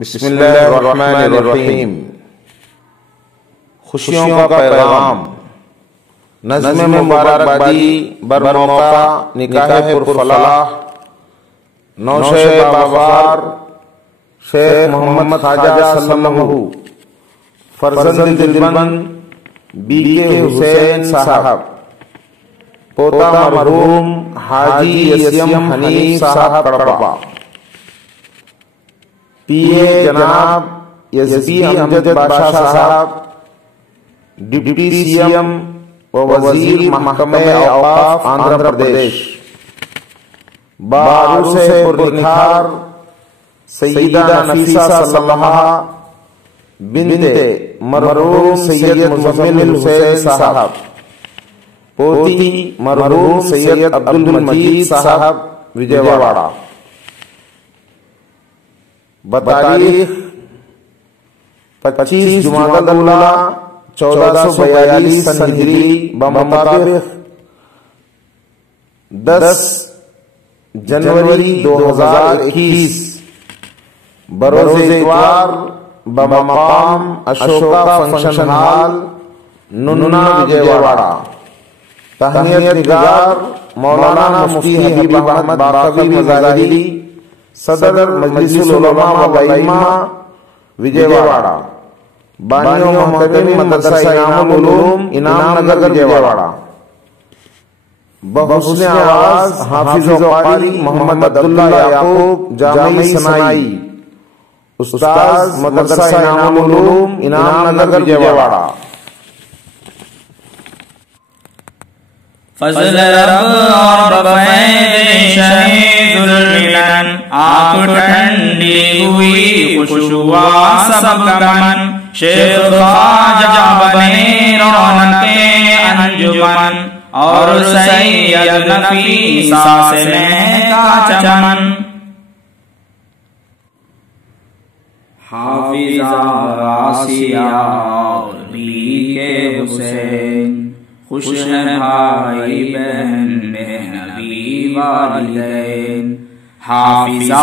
بسم اللہ الرحمن الرحیم۔ خوشیوں کا پیغام، نظم مبارک بادی بر موقع نکاح پرفلاح نوشہ باغار شیخ محمد خاجہ سلمہ فرزند دلبند بی کے حسین صاحب، پوتا مرحوم حاجی یسیم حنیف صاحب کڑپا، پی اے جناب یزبی امجد باشا صاحب، ڈپٹی سی ایم و وزیر محکمہ اوقاف آندھراپردیش، بعروس پرنکھار سیدہ نفیسہ صلحہ بنت مرحوم سید مزمل حسین صاحب، پوتی مرحوم سید عبدالمجید صاحب وجےواڑہ، بتاریخ 25 جمادی الاولیٰ 1442 سن ہجری بمطابق 10 جنوری 2021 بروز اتوار بمقام اشوکا فنکشن ہال نننا وجےواڑہ، تہنیت نگار مولانا مفتی حبیب باقوی ومظاہری صدر مجلس العلماء والا̭مہ وجےواڑہ، بانی و مہتمم مدرسہ انعام العلوم انعام نگر وجےواڑہ، بحسن آواز حافظ و قاری محمد عبداللہ یعقوب جامعی ثنائی، استاذ مدرسہ انعام العلوم انعام نگر وجےواڑہ۔ فضل رب اور بفید شہید الملن، آنکھ ٹھنڈی ہوئی خوش ہوا سب کا من، شیخ خواجہ بنے رونق انجمن، اور سید نفیسہ سے مہکا چمن، حافظہ آسیہ اور بی کے حسین، خوش ہیں بھائی بہن میں نبی والدین، حافظہ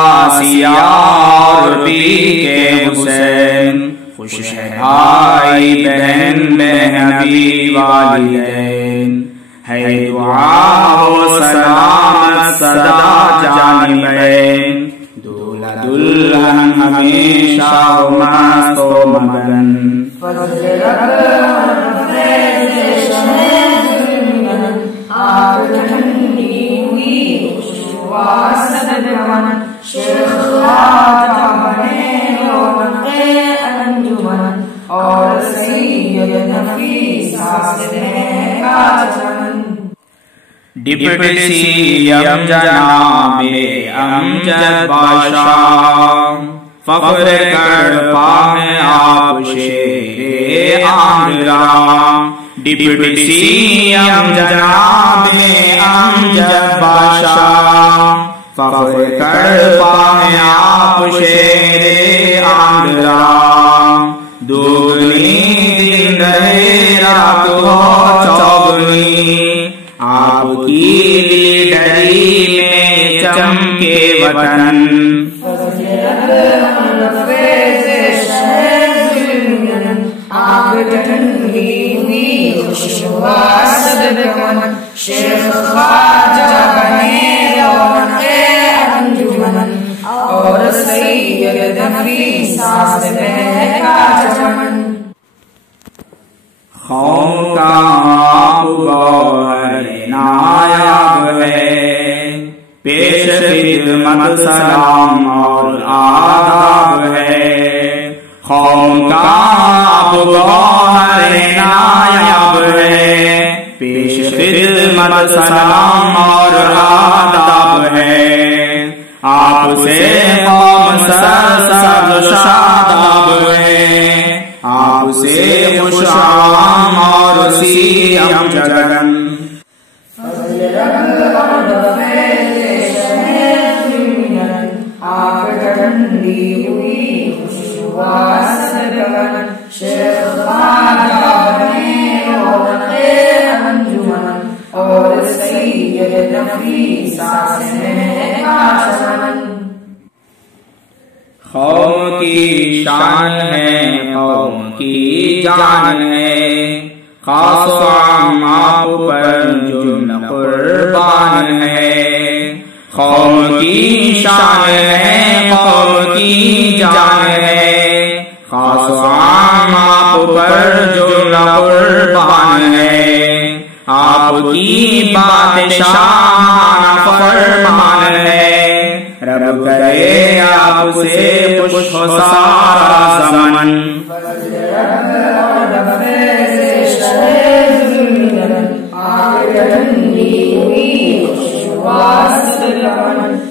آسیہ اور بی کے حسین، خوش ہیں بھائی بہن میں نبی والدین، ہے دعا و سلامت سدا جانبین، دولہا دلہن ہمیشہ مست و مگن، ٹھنڈی ہوئی خوشبوا صد من، شیخ خواجہ بنے رونق انجمن، اور سید نفیسہ سے مہکا چمن، ڈپٹی سی ایم جناب امجد باشا، فخر کڑپا ہے آپ شیر آندھرا، ڈپٹی سی ایم جناب امجد باشا، فخر کڑپا ہے آپ شیر آندھرا، دوگنی دن رہے رات ہو چوگنی، آپ کی لیڈری میں چمکے وطن، ٹھنڈی ہوئی خوشبوا صد من، شیخ خواجہ بنے رونق انجمن، اور سید نفیسہ سے مہکا چمن، قوم کا آپ گوہر نایاب ہے، پیش خدمت سلام اور آداب ہے، قوم کا آپ گوہر نایاب ہے، پیش خدمت سلام اور آداب ہے، آپ سے قوم سرسبز شاداب ہے، آپ سے خوش آم اور سیم جگن، آپ ٹھنڈی ہوئی خوشبوا صد من، شیخ خواجہ بنے رونق انجمن، اور سید نفیسہ سے مہکا چمن، قوم کی شان ہے، قوم کی جان ہے، خاص و عام آپ پر جملہ قربان ہے۔ قوم کی شان ہے، قوم کی جان ہے، خاص و عام آپ پر جملہ قربان ہے۔ آپ کی بادشاہانہ فرمان ہے، رب کرے آپ سے خوش ہو سارا زمن۔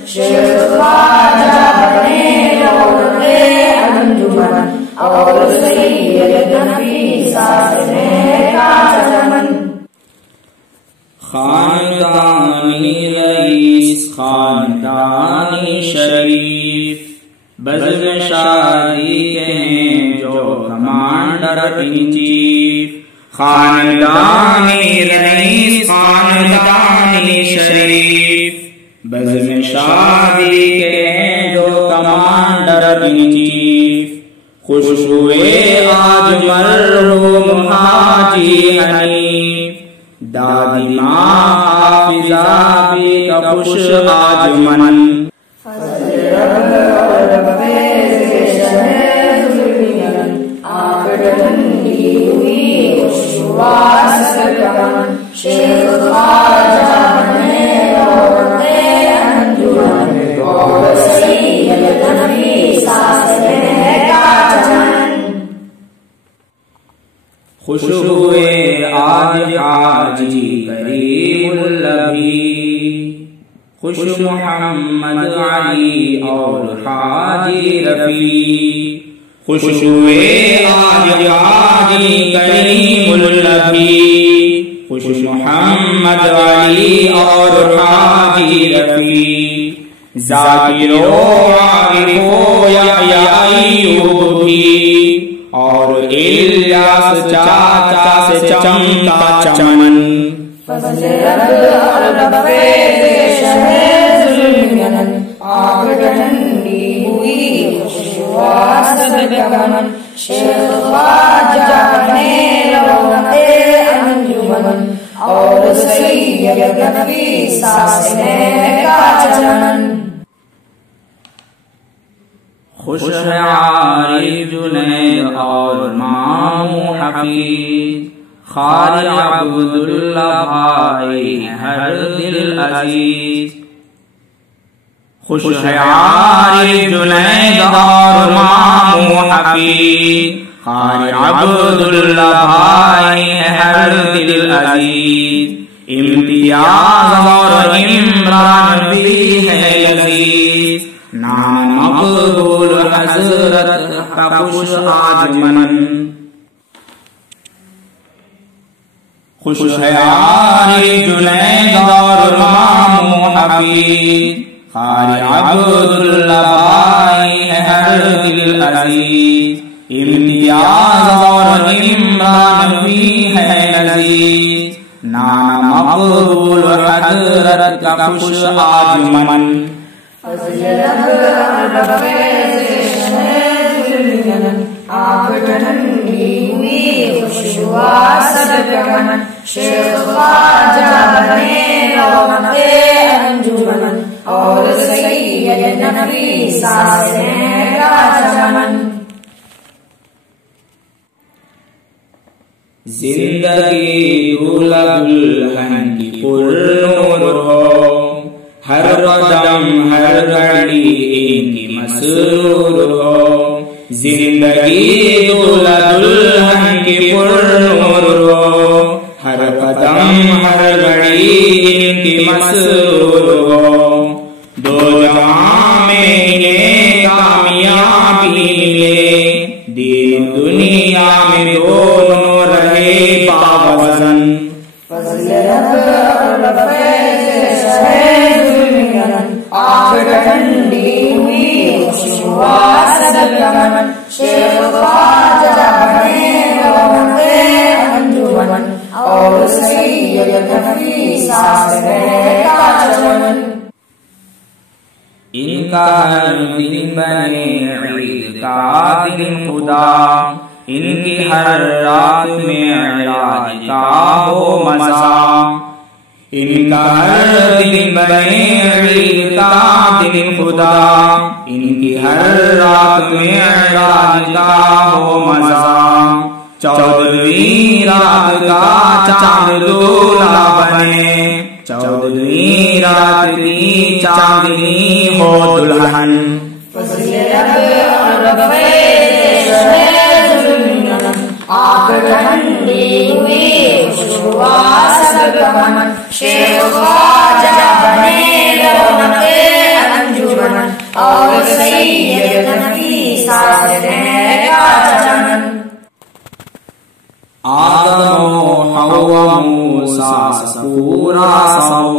شیخ خواجہ بنے انجمن اور سید نفیسہ سے کا چمن۔ خاندانی رئیس، خاندانی شریف، بزم شادی کے ہیں جو کمانڈر ان چیف۔ خاندانی رئیس، خاندانی شریف، بزم شادی کے ہیں جو کمانڈر ان چیف۔ خوش ہوئے آج مرحوم حاجی حنیف، دادی ماں حافظہ بھی کا خوش آج من۔ شیخ خواجہ بنے انجمن اور سید نفیسہ سے کا چمن۔ خوش ہوئے آج حاجی کریم اللبی، خوش محمد علی اور حاجی رفیع۔ خوش ہوئے آج حاجی کریم اللبی، خوش محمد علی اور حاجی رفیع۔ ذاکر و عارف و یحییٰ ایوب بھی، اور الیاس چاچا سے چمکا چمن۔ فضل رب فیض شہ ذوالمنن، آنکھ ٹھنڈی ہوئی خوشبوا سب گمن۔ شیخ خواجہ بنے رونق انجمن اور سید نفیسہ سے کا چمن۔ خوش ہے عارف جنید اور ماموں حفیظ، خواجہ عبداللہ بھائی ہر دل عزیز۔ خوش ہے عارف جنید اور ماموں حفیظ، خواجہ عبداللہ بھائی ہر دل عزیز۔ امتیاز اور عمران بھی ہے لذیذ، نام مقبول حضرت کا خوش آج من۔ خوش ہے عارف جنید اور ماموں حفیظ، خواجہ عبداللہ بھائی ہر دل عزیز۔ امتیاز اور عمران بھی ہے لذیذ، نام مقبول حضرت کا خوش آج من۔ فضل رب فیض شہ ذوالمنن، آنکھ ٹھنڈی ہوئی خوشبوا سب گمن۔ شیخ خواجہ بنے رونق انجمن اور سید نفیسہ سے کا چمن۔ زندگی دولہ دلہن کی پر نور ہو، ہر قدم ہر گھڑی ان کی مسرور ہو۔ زندگی دولہ دلہن کی پر نور ہو، ہر قدم ہر گھڑی ان کی مسرور ہو۔ دو جہاں میں انہیں کامیابی ملے، دین دنیا میں دونوں رہے باوزن۔ فضل رب فیض شہ ذوالمنن، آنکھ ٹھنڈی ہوئی خوشبوا سب گمن۔ شیخ خواجہ بنے رونق انجمن اور سید نفیسہ سے کا چمن۔ ان کا ہر دن بنے عید کا دن خدا، ان کی ہر رات میں معراج کا ہو مزہ، ان کا ہر دن بنے عید کا دن خدا، ان کی ہر رات میں معراج کا ہو مزہ، 14ویں رات کا چاند دولہا بنے، 14ویں رات کی چاندنی ہو دلہن، فضل رب اور فیض آنکھ ٹھنڈی ہوئی خوشبوا سب کمن، شیخ خواجہ بنے رونق انجمن، اور سید نفیسہ سے کا چمن، آدم و حوا موسیٰ پورا سو،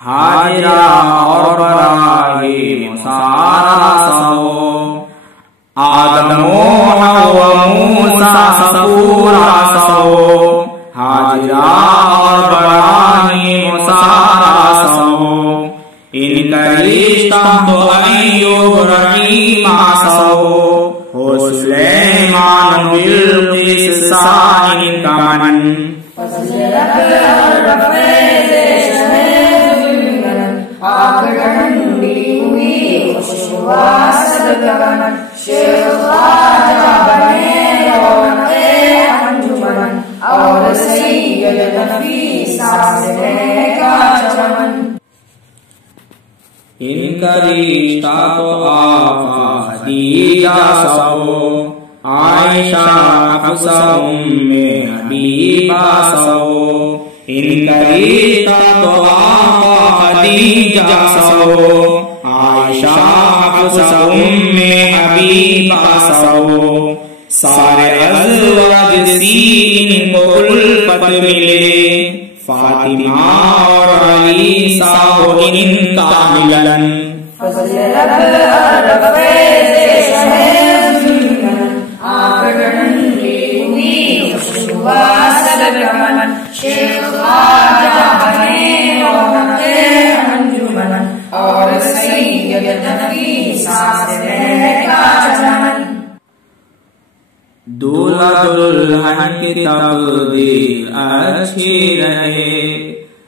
حاجرہ اور ابراہیم سارا سو، آدم و حوا موسیٰ پورا سو، حاجرہ اور ابراہیم سارا سو، ان کا رشتہ تو ایوب رحیم سو، ہو سلیمان بلقیس سائن کا من، فضل رب فیض آنکھ ٹھنڈی ہوئی خوشبوا سب کمن، شیخ خواجہ بنے رونق انجمن، اور سید نفیسہ سے کا چمن، ان کا رشتہ تو آقا خدیجہ سو، عائشہ حفصہ حبیبہ سو، ان کا رشتہ تو آقا خدیجہ سو، عائشہ حفصہ حبیبہ سو، سارے ازواج سین کو الفت ملے، فاطمہ اور علی سا ان کا ملن، فضل رب فیض آنکھ ٹھنڈی ہوئی خوشبوا سب کمن، شیخ خواجہ بنے رونق انجمن، اور سید نفیسہ سے کا چمن، دولہا دلہن کی تقدیر اچھی رہے،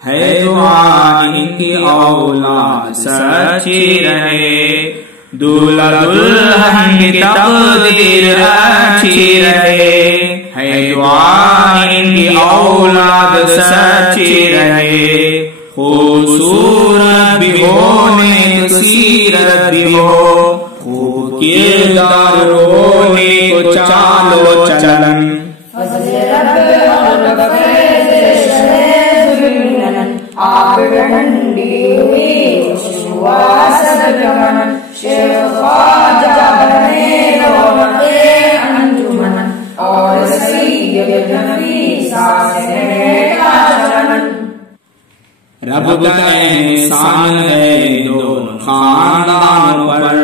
ہے دعا ان کی اولاد سچی رہے، دولہا دلہن کی تقدیر اچھی رہے، ہے دعا ان کی اولاد سچی رہے، خوبصورت بھی ہو نیک سیرت بھی ہو، خوب کردار ہو نیک چالو چلن، فضل رب فیض آنکھ ٹھنڈی ہوئی خوشبوا سب کمن، شیخ خواجہ بنے رونق انجمن، اور سید نفیسہ سے کا چمن، رب کا احسان ہے دونوں خاندان پر،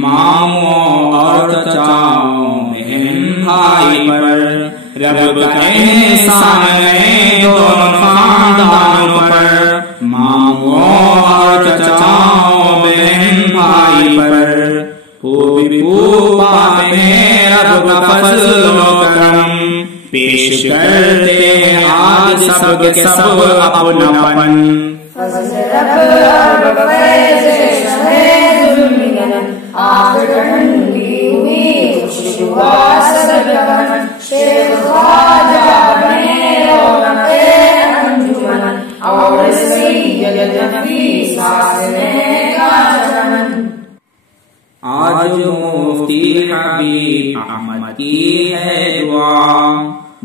ماموں اور چچاؤں بہن بھائی پر، رب کا احسان ہے دونوں خاندان پر، ماموں اور چچاؤں بہن بھائی پر، پھوپھی پھوپھا میں رب کا فضل و کرم، پیش کرتے ہیں آج سب کے سب اپناپن، فضل رب فیض آنکھ ٹھنڈی ہوئی خوشبوا سب کمن، شیخ خواجہ بنے رونق انجمن، اور سید نفیسہ سے کا چمن، آج مفتی حبیب احمد کی ہے دعا،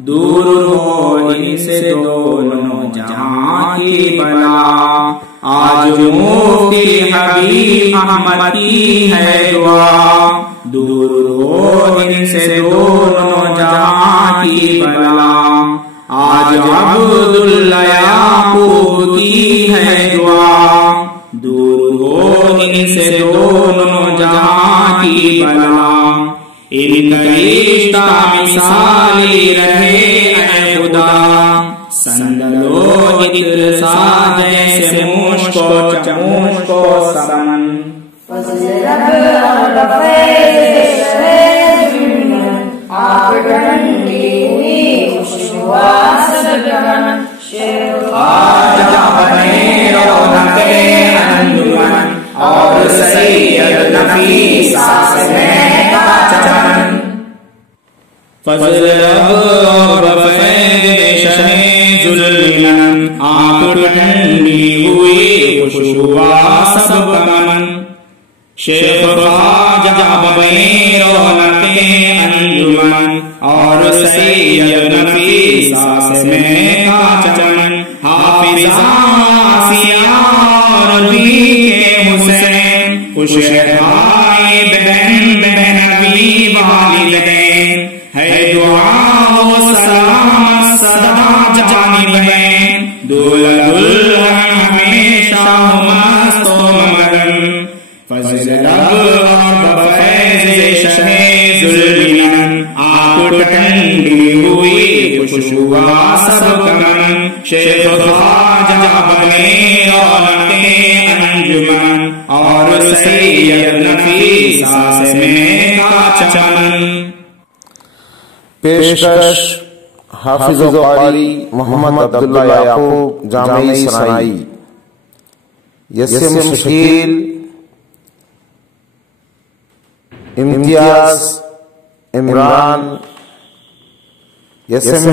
دور ہو ان سے دونوں جہاں کی بلا، آج مفتی حبیب احمد کی ہے دعا، دور ہو ان سے دونوں جہاں کی بلا، آج عبداللہ یعقوب کی ہے دعا، دور ہو ان سے دونوں جہاں کی بلا، ان کا رشتہ مثالی رہے اے خدا، سندلو عطر سا جیسے مشک و چموش و سمن فضل رب اور فیض شہد من آپ ٹھنڈی ہوئی خوشبو سب من شیخ خواجہ بنے رونق انجمن اور سید نفیسہ سے مہکا چمن فضل رب اور فیض شہد ذوالمنن آپ ٹھنڈی ہوئی خوشبو سب من شیخ خواجہ بنے رونق انجمن اور سید نفیسہ سے مہکا چمن حافظ آسیہ ربی کے حسین خوش بھائی بہن نبی والدین ہے دعا و سلام سدا جانبین دولت الحن ہمیشہ مست و مگن فضل رب اور فیض شہد ذوالمنن آپ ٹھنڈی ہوئی خوشبو سب من شیخ خواجہ بنے رونق انجمن اور سید نفیسہ سے مہکا چمن پیشکش حافظ و قاری محمد عبداللہ یعقوب جامعی سنائی یسم شکیل امتیاز عمران یسم